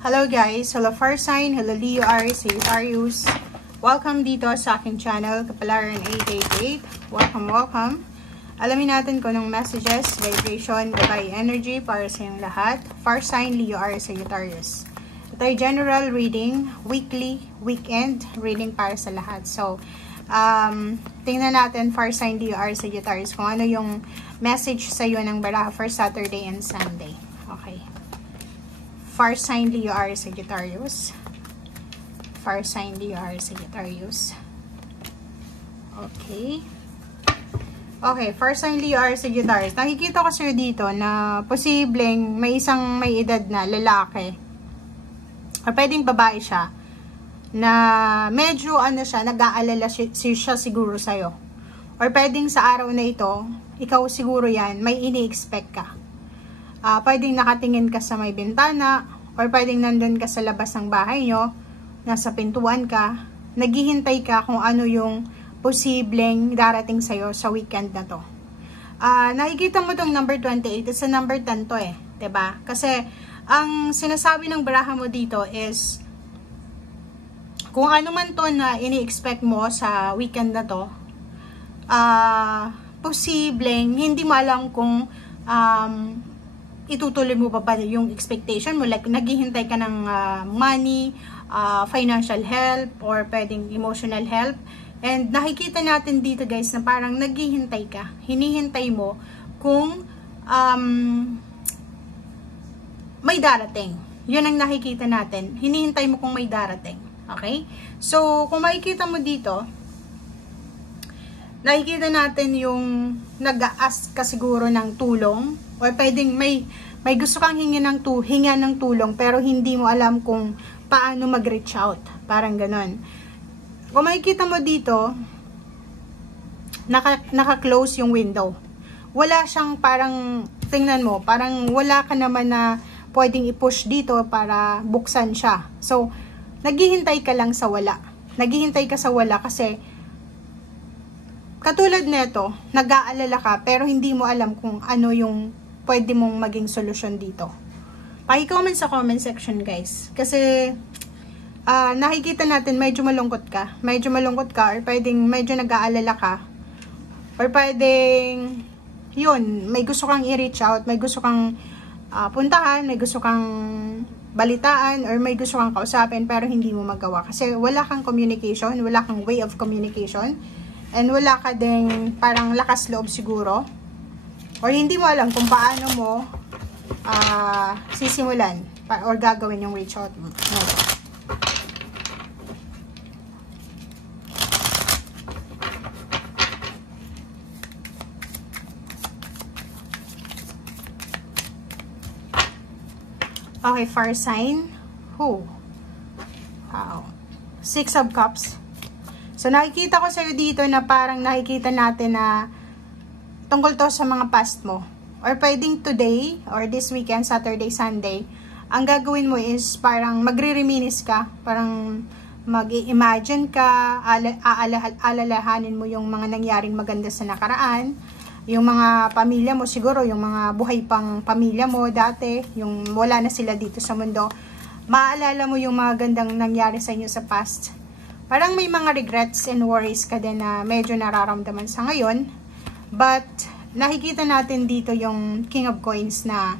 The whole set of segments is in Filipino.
Hello guys, hello fire sign, hello Leo, Aries, Sagittarius. Welcome dito sa aking channel, Kapalaran 888. Welcome. Alamin natin kung anong messages, vibration, divine energy para sa inyong lahat. Fire sign, Leo, Aries, Sagittarius. Ito ay general reading, weekly, weekend reading para sa lahat. So, tingnan natin fire sign, Leo, Aries, Sagittarius kung ano yung message sa iyo ng baraha for Saturday and Sunday. Okay. Fire sign, Leo, Aries, Sagittarius. Fire sign, Leo, Aries, Sagittarius. Okay. Okay, fire sign, Leo, Aries, Sagittarius. Nakikita ko sa'yo dito na posibleng may isang may edad na lalaki. O pwedeng babae siya. Na medyo ano siya, nag-aalala siya siguro sa'yo. Or pwedeng sa araw na ito, ikaw siguro yan, may ini-expect ka. Pwedeng nakatingin ka sa may bintana, or pwedeng nandun ka sa labas ng bahay nyo, nasa pintuan ka, naghihintay ka kung ano yung posibleng darating sa'yo sa weekend na to. Nakikita mo tong number 28, it's a number 10 to eh, 'di ba? Kasi ang sinasabi ng baraha mo dito is kung ano man to na ini-expect mo sa weekend na to, posibleng hindi mo alam kung itutuloy mo pa ba yung expectation mo, like naghihintay ka ng money, financial help, or pwedeng emotional help. And nakikita natin dito guys na parang naghihintay ka, hinihintay mo kung may darating. Yun ang nakikita natin, hinihintay mo kung may darating. Okay? So, kung makikita mo dito, nakikita natin yung nag-a-ask ka siguro ng tulong, o pwedeng may gusto kang hinga ng tulong pero hindi mo alam kung paano mag-reach out. Parang ganon. Kung makikita mo dito, naka-close yung window. Wala siyang parang, tingnan mo, parang wala ka naman na pwedeng i-push dito para buksan siya. So, naghihintay ka lang sa wala. Naghihintay ka sa wala kasi katulad nito, nag-aalala ka pero hindi mo alam kung ano yung pwede mong maging solusyon dito. Paki-comment sa comment section guys. Kasi nakikita natin medyo malungkot ka. Or pwedeng medyo nag-aalala ka. Or pwedeng yun, may gusto kang i-reach out, may gusto kang puntahan, may gusto kang balitaan, or may gusto kang kausapin pero hindi mo magawa. Kasi wala kang communication, wala kang way of communication. And wala ka ding parang lakas loob siguro. Or hindi mo alam kung paano mo sisimulan or gagawin yung reach out mo. Okay, fire sign. Who? Wow. 6 of Cups. So, nakikita ko sa'yo dito na parang nakikita natin na tungkol to sa mga past mo. Or pwedeng today, or this weekend, Saturday, Sunday, ang gagawin mo is parang magre-reminisce ka. Parang mag-i-imagine ka, alalahanin mo yung mga nangyaring maganda sa nakaraan. Yung mga pamilya mo, siguro, yung mga buhay pang pamilya mo dati, yung wala na sila dito sa mundo. Maaalala mo yung mga gandang nangyari sa inyo sa past. Parang may mga regrets and worries ka din na medyo nararamdaman sa ngayon. But, nakikita natin dito yung King of Coins na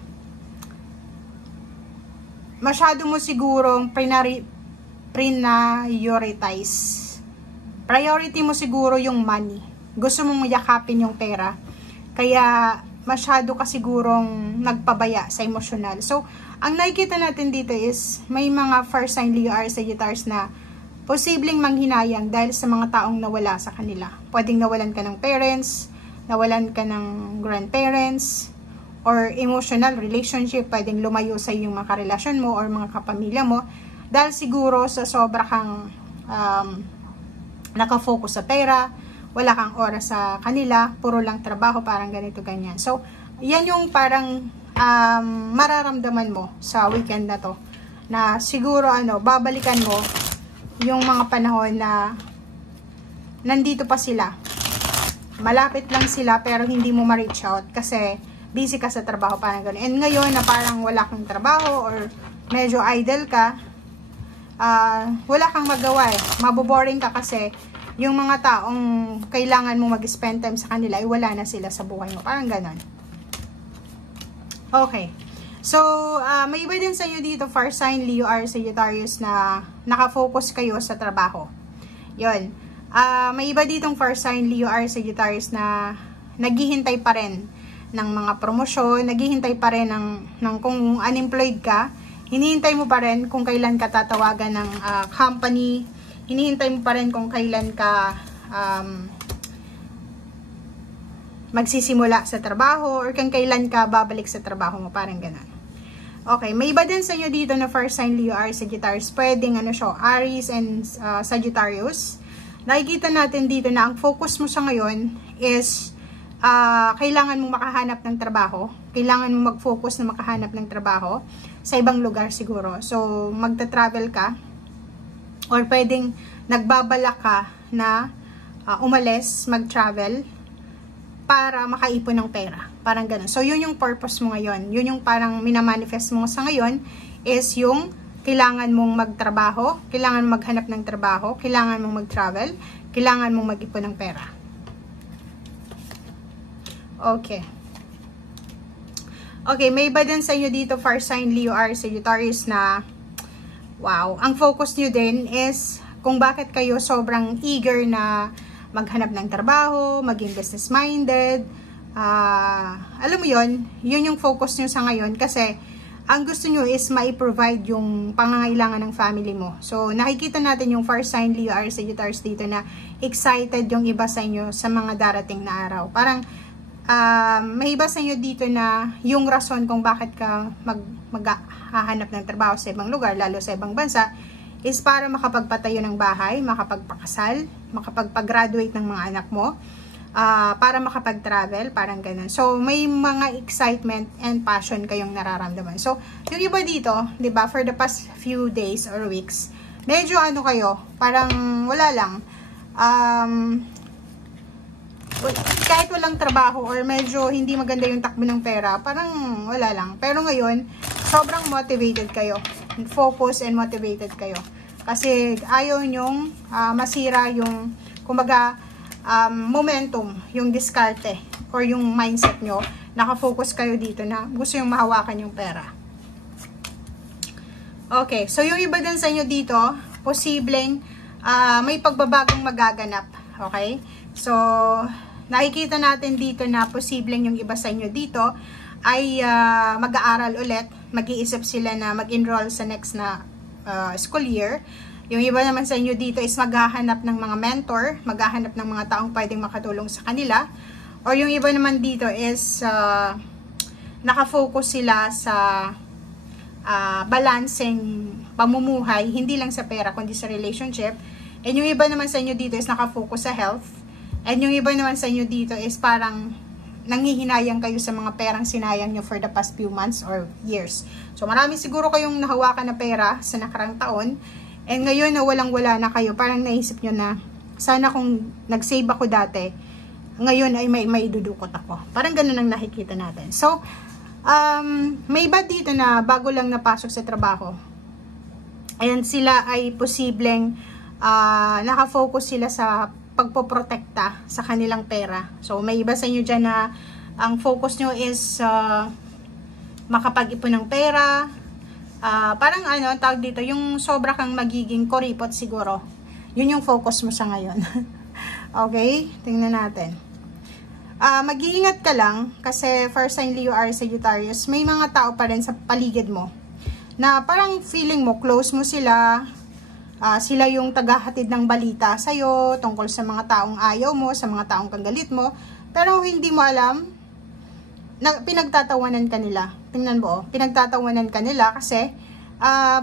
masyado mo sigurong prioritize. Priority mo siguro yung money. Gusto mong yakapin yung pera. Kaya, masyado ka sigurong nagpabaya sa emosyonal. So, ang nakikita natin dito is may mga fire sign, Leo, Aries, Sagittarius na posibleng manghinayang dahil sa mga taong nawala sa kanila. Pwedeng nawalan ka ng parents, nawalan ka ng grandparents, or emotional relationship, pwedeng lumayo sa yung mga karelasyon mo or mga kapamilya mo, dahil siguro sa sobra kang nakafocus sa pera, wala kang oras sa kanila, puro lang trabaho, parang ganito, ganyan. So, yan yung parang mararamdaman mo sa weekend na to, na siguro babalikan mo yung mga panahon na nandito pa sila. Malapit lang sila pero hindi mo ma-reach out kasi busy ka sa trabaho, parang gano'n. And ngayon na parang wala kang trabaho or medyo idle ka, wala kang magawa eh. Maboboring ka kasi yung mga taong kailangan mo mag-spend time sa kanila ay wala na sila sa buhay mo. Parang ganon. Okay. So, may iba din sa inyo dito, fire sign, Leo, or Sagittarius, na nakafocus kayo sa trabaho. Yun. May iba ditong fire sign, Leo, or Sagittarius, na naghihintay pa rin ng mga promosyon, naghihintay pa rin ng kung unemployed ka, hinihintay mo pa rin kung kailan ka tatawagan ng company, hinihintay mo pa rin kung kailan ka magsisimula sa trabaho or kung kailan ka babalik sa trabaho mo, parang ganun. Okay, may iba din sa inyo dito na first sign, Leo, Aries, Sagittarius, pwedeng ano siya, Aries and Sagittarius. Nakikita natin dito na ang focus mo sa ngayon is kailangan mong makahanap ng trabaho, kailangan mong mag-focus na makahanap ng trabaho sa ibang lugar siguro. So, magta-travel ka or pwedeng nagbabalak ka na umalis, mag-travel para makaipon ng pera. Parang ganun. So, yun yung purpose mo ngayon. Yun yung parang minamanifest mo sa ngayon is yung kailangan mong magtrabaho, kailangan mong maghanap ng trabaho, kailangan mong mag-travel, kailangan mong mag-ipon ng pera. Okay. Okay, may iba din sa inyo dito, fire sign, Leo, Aries, Sagittarius, na wow, ang focus nyo din is kung bakit kayo sobrang eager na maghanap ng trabaho, maging business-minded. Alam mo yun yung focus nyo sa ngayon kasi ang gusto nyo is mai-provide yung pangangailangan ng family mo. So, nakikita natin yung fire sign, Leo, Aries, Sagittarius dito na excited yung iba sa inyo sa mga darating na araw. Parang may iba sa inyo dito na yung rason kung bakit ka maghahanap ng trabaho sa ibang lugar, lalo sa ibang bansa, is para makapagpatayo ng bahay, makapagpakasal, makapagpag-graduate ng mga anak mo, para makapag-travel, parang ganun. So, may mga excitement and passion kayong nararamdaman. So, yung iba dito, 'di ba, for the past few days or weeks, medyo ano kayo, parang wala lang. Kahit walang trabaho or medyo hindi maganda yung takbo ng pera, parang wala lang. Pero ngayon, sobrang motivated kayo. Focus and motivated kayo. Kasi ayaw nyong masira yung, kumbaga, momentum, yung diskarte or yung mindset nyo. Nakafocus kayo dito na gusto yung mahawakan yung pera. Okay, so yung iba din sa inyo dito, posibleng may pagbabagong magaganap. Okay? So, nakikita natin dito na posibleng yung iba sa inyo dito ay mag-aaral ulit, mag-iisip sila na mag-enroll sa next na school year. Yung iba naman sa inyo dito is maghahanap ng mga mentor, maghahanap ng mga taong pwedeng makatulong sa kanila. Or yung iba naman dito is nakafocus sila sa balancing pamumuhay, hindi lang sa pera kundi sa relationship. And yung iba naman sa inyo dito is nakafocus sa health. And yung iba naman sa inyo dito is parang nanghihinayang kayo sa mga perang sinayang nyo for the past few months or years. So, marami siguro kayong nahawakan na pera sa nakarang taon. And ngayon na walang-wala na kayo, parang naisip nyo na, sana kung nag-save ako dati, ngayon ay may idudukot ako. Parang ganun ang nakikita natin. So, may iba dito na bago lang napasok sa trabaho. Ayan, sila ay posibleng nakafocus sila sa pagpoprotekta sa kanilang pera. So, may iba sa inyo dyan na ang focus nyo is makapag-ipon ng pera. Parang ano, tawag dito, yung sobra kang magiging kuripot siguro. Yun yung focus mo sa ngayon. Okay? Tingnan natin. Mag-iingat ka lang kasi first sign, Leo, Aries, Sagittarius, may mga tao pa rin sa paligid mo na parang feeling mo, close mo sila, sila yung tagahatid ng balita sa'yo tungkol sa mga taong ayaw mo, sa mga taong kagalit mo, pero hindi mo alam na pinagtatawanan ka nila. Tingnan mo, pinagtatawanan ka nila kasi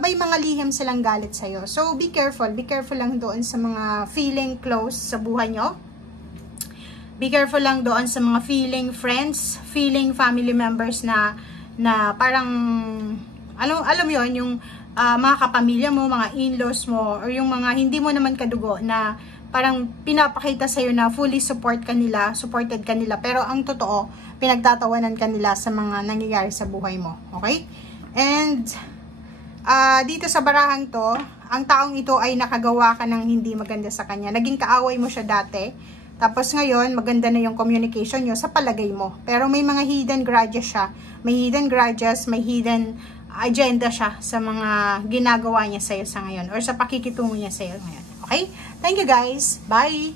may mga lihim silang galit sa'yo. So, be careful lang doon sa mga feeling close sa buhay nyo. Be careful lang doon sa mga feeling friends, feeling family members na parang, alam mo yun, yung mga kapamilya mo, mga in-laws mo, or yung mga hindi mo naman kadugo na parang pinapakita sa'yo na fully supported ka nila, pero ang totoo, pinagtatawanan ka nila sa mga nangyayari sa buhay mo. Okay? And, dito sa barahang to, ang taong ito ay nakagawa ka ng hindi maganda sa kanya. Naging kaaway mo siya dati. Tapos ngayon, maganda na yung communication nyo sa palagay mo. Pero may mga hidden grudges siya. May hidden grudges, may hidden agenda siya sa mga ginagawa niya sa'yo sa ngayon. Or sa pakikitungo niya sa'yo ngayon. Okay? Thank you guys. Bye!